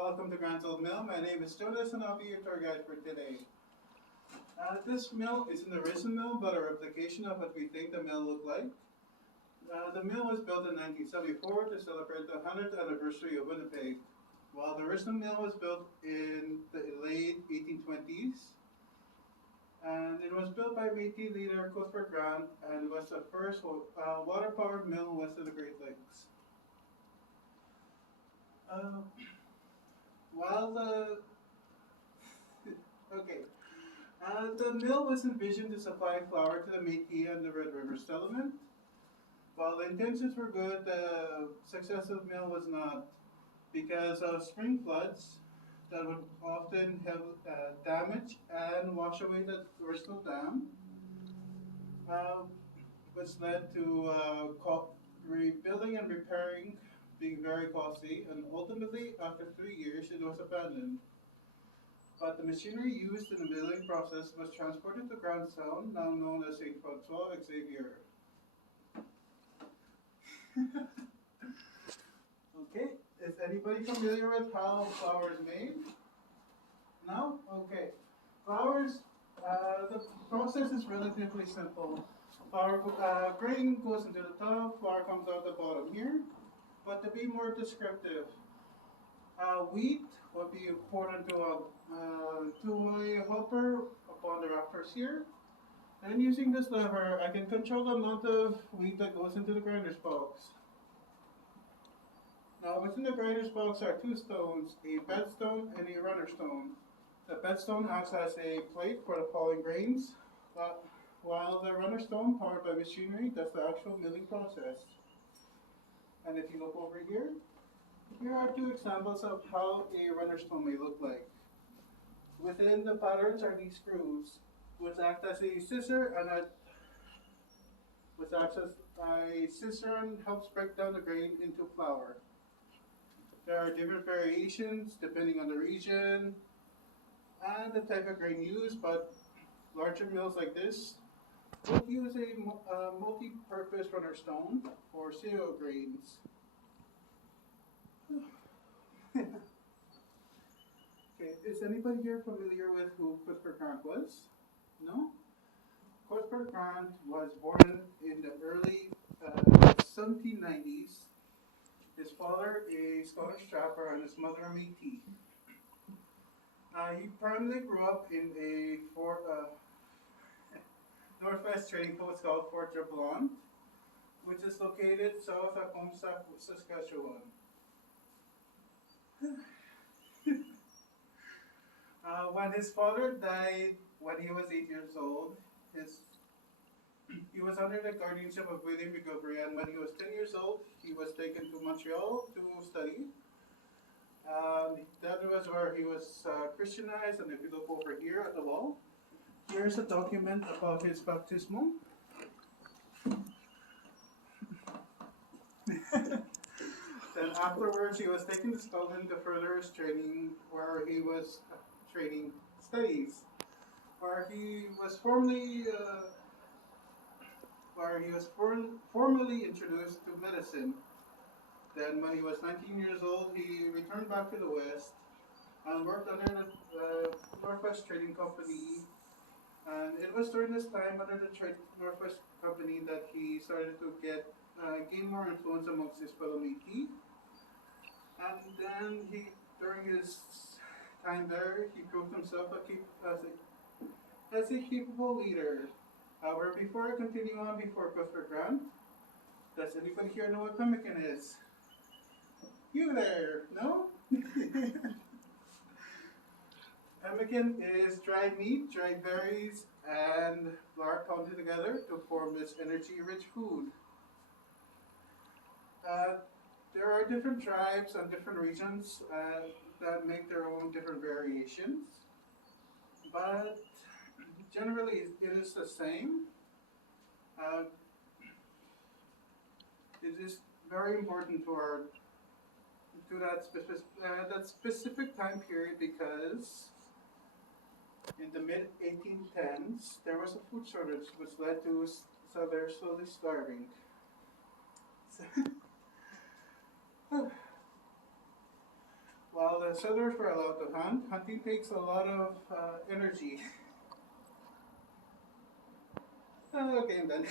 welcome to Grant's Old Mill. My name is Jonas and I'll be your tour guide for today. This mill isn't the original mill, but a replication of what we think the mill looked like. The mill was built in 1974 to celebrate the 100th anniversary of Winnipeg, while the original mill was built in the late 1820s. And it was built by Métis leader Cuthbert Grant and was the first water-powered mill west of the Great Lakes. Uh, while the okay, the mill was envisioned to supply flour to the Métis and the Red River settlement. While the intentions were good, the success of the mill was not because of spring floods that would often have damage and wash away the original dam, uh, which led to rebuilding and repairing being very costly, and ultimately, after 3 years, it was abandoned. But the machinery used in the milling process was transported to Grantstown, now known as St. Francois Xavier. Okay, is anybody familiar with how flour is made? No? Okay. Flours, the process is relatively simple. Flour, grain goes into the top, flour comes out the bottom here. But to be more descriptive, wheat will be poured into a two-way hopper upon the rafters here. And using this lever, I can control the amount of wheat that goes into the grinder's box. Now within the grinder's box are two stones, a bed stone and a runner stone. The bed stone acts as a plate for the falling grains, while the runner stone, powered by machinery, does the actual milling process. And if you look over here, here are two examples of how a runner stone may look like. Within the patterns are these screws, which act as a scissor and helps break down the grain into flour. There are different variations depending on the region and the type of grain used, but larger mills like this would use a multi-purpose runner stone for cereal grains. Okay, is anybody here familiar with who Cuthbert Grant was? No? Cuthbert Grant was born in the early 1790s. His father, a Scottish trapper, and his mother, a Métis. He primarily grew up in a northwest trading post called Fort Jablon, which is located south of Comstock, Saskatchewan. When his father died when he was 8 years old, he was under the guardianship of William McGilvery, and when he was 10 years old, he was taken to Montreal to study. That was where he was Christianized, and if you look over here at the wall, here's a document about his baptismal. Then afterwards, he was taken to Scotland to further his training, where he was training studies, where he was formally introduced to medicine. Then, when he was 19 years old, he returned back to the West and worked under the Northwest Trading Company. And it was during this time under the Northwest Company that he started to gain more influence amongst his fellow Métis. And then during his time there, he proved himself as a capable leader. However, before I continue on, before Cuthbert Grant, does anybody here know what pemmican is? You there, no? Pemmican is dried meat, dried berries, and flour pounded together to form this energy-rich food. There are different tribes and different regions that make their own different variations, but generally it is the same. It is very important to that specific time period because in the mid-1810s there was a food shortage which led to settlers slowly starving. while the settlers were allowed to hunt, hunting takes a lot of energy. Okay, I'm done.